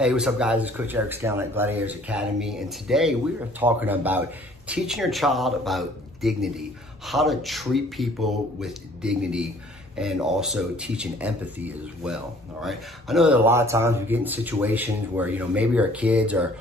Hey, what's up guys? It's Coach Eric Scallan at Gladiators Academy, and today we are talking about teaching your child about dignity, how to treat people with dignity, and also teaching empathy as well, all right? I know that a lot of times we get in situations where, maybe our kids are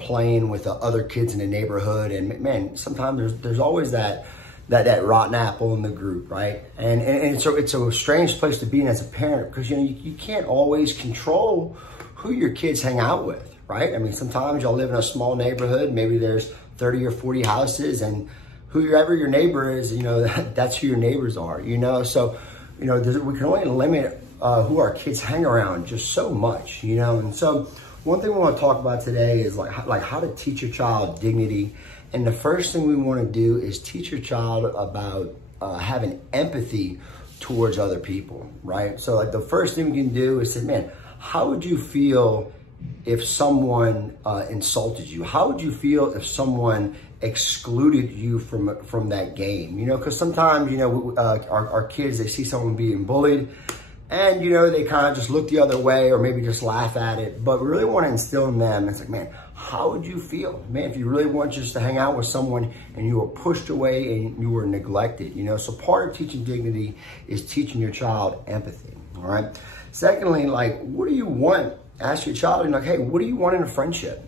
playing with the other kids in the neighborhood, and man, sometimes there's always that rotten apple in the group, right? And so it's a strange place to be in as a parent, because you can't always control who your kids hang out with, right? I mean, sometimes y'all live in a small neighborhood, maybe there's 30 or 40 houses, and whoever your neighbor is, that's who your neighbors are, So, we can only limit who our kids hang around just so much, And so one thing we want to talk about today is like how to teach your child dignity. And the first thing we want to do is teach your child about having empathy towards other people, right? So like the first thing we can do is say, man, how would you feel if someone insulted you? How would you feel if someone excluded you from that game? Because sometimes, our kids, they see someone being bullied and, they kind of just look the other way or maybe just laugh at it. But we really want to instill in them, it's like, man, how would you feel, man, if you really want just to hang out with someone and you were pushed away and you were neglected, So part of teaching dignity is teaching your child empathy, all right? Secondly, what do you want? Ask your child, hey, what do you want in a friendship?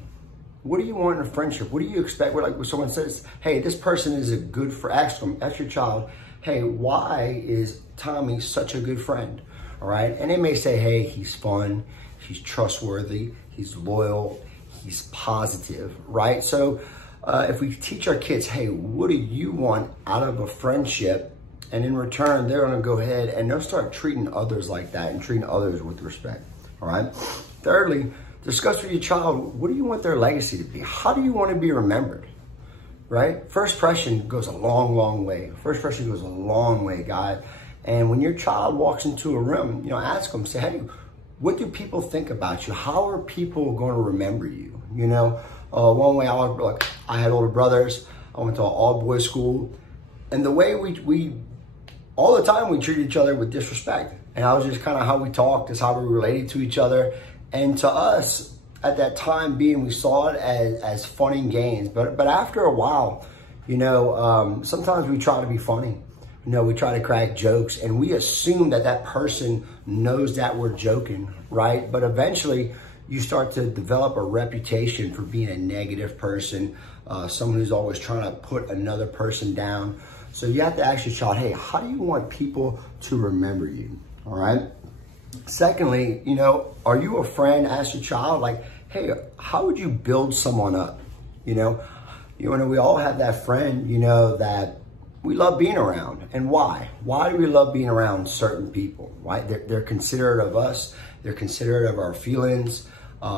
What do you want in a friendship? What do you expect? When someone says, hey, this person is a good friend, ask your child, hey, why is Tommy such a good friend? All right. And they may say, hey, he's fun, he's trustworthy, he's loyal, he's positive, right? So if we teach our kids, hey, what do you want out of a friendship? And in return, they're going to go ahead and they'll start treating others like that and treating others with respect. All right. Thirdly, discuss with your child, what do you want their legacy to be? How do you want to be remembered? Right? First impression goes a long, long way. First impression goes a long way, guys. And when your child walks into a room, ask them, say, hey, what do people think about you? How are people going to remember you? One way I had older brothers. I went to an all-boys school. And the way we all the time we treated each other with disrespect. And that was just kind of how we talked, is how we related to each other. And to us, at that time being, we saw it as fun and games. But after a while, sometimes we try to be funny. We try to crack jokes, and we assume that person knows that we're joking, right? But eventually, you start to develop a reputation for being a negative person, someone who's always trying to put another person down. So you have to ask your child, hey, how do you want people to remember you? All right. Secondly, are you a friend? Ask your child, hey, how would you build someone up? We all have that friend, that we love being around. And why? Why do we love being around certain people, right? They're considerate of us. They're considerate of our feelings.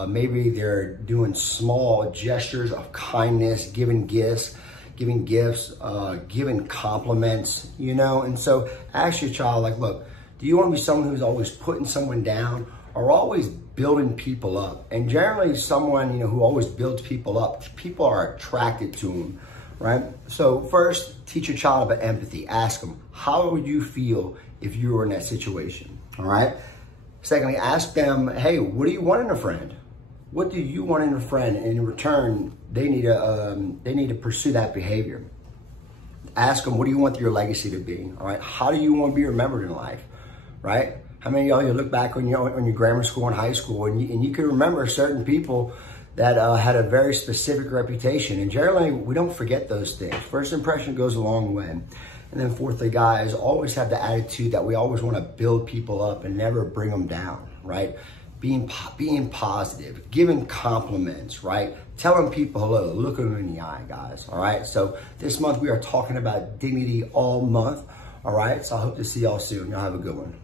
Maybe they're doing small gestures of kindness, giving gifts, giving compliments, And so ask your child, look, do you want to be someone who's always putting someone down or always building people up? And generally someone, who always builds people up, people are attracted to them, right? So first, teach your child about empathy. Ask them, how would you feel if you were in that situation? All right. Secondly, ask them, hey, what do you want in a friend? What do you want in a friend? And in return, they need to pursue that behavior. Ask them, what do you want your legacy to be? All right. How do you want to be remembered in life? Right? How many of y'all, you look back on your grammar school and high school, and you can remember certain people that had a very specific reputation. And generally, we don't forget those things. First impression goes a long way. And then fourthly, guys, always have the attitude that we always want to build people up and never bring them down, right? Being positive, giving compliments, right? Telling people hello, looking them in the eye, guys, all right? So this month, we are talking about dignity all month, all right? So I hope to see y'all soon. Y'all have a good one.